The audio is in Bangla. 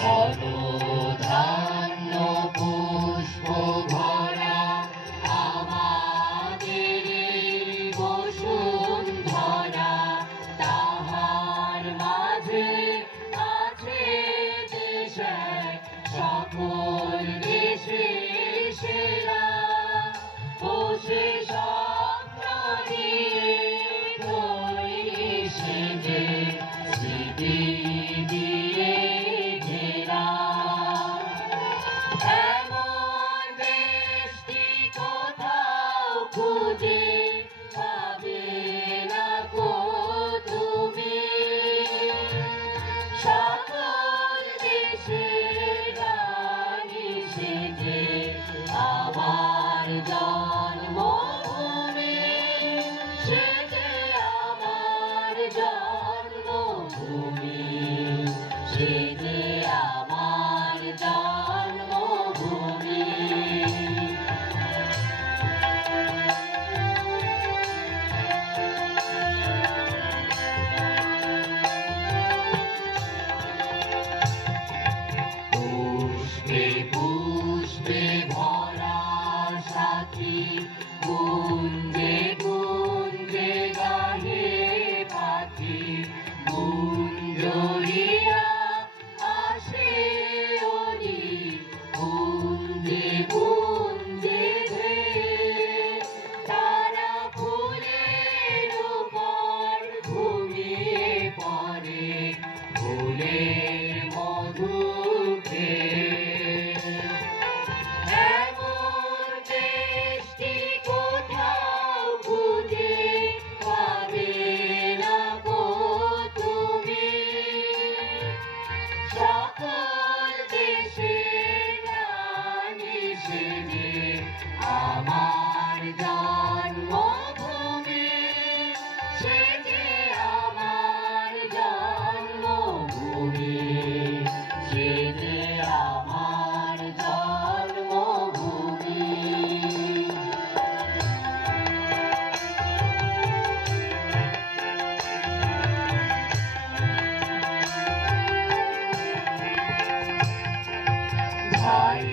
ধনধান্য পুষ্প ভরা আমাদের বসুন্ধরা, তাহার মাঝে আছে দেশে সকল দেশে সেরা। বসে স্বপ্ন নিয়ে সেজে স্মৃতি দিয়ে ঘেরা, এমন দেশটি কোথাও খুঁজে পাবে না গো তুমি। সকল দেশের রানী সেজে আমার জন্মভূমি, সেজে আমার জন্মভূমি, সেজে আমার জন্মভূমি। পুষ্পে পুষ্পে ভরা সাথী, কুঞ্জে কুঞ্জে গাহে পাখি, গুঞ্জরিয়া আসে ওরি কুঞ্জে কুঞ্জে ধেয়ে। তারা ফুলের উপর ঘুমিয়ে পড়ে ফুলের মধু খেয়ে। এমন দেশটি কোথাও খুঁজে পাবে না গো তুমি। সকল দেশের রানী সেজে আমার জন্মভূমি, সেজে আমার জন্মভূমি, সেজে আমার জন্মভূমি। ঝাই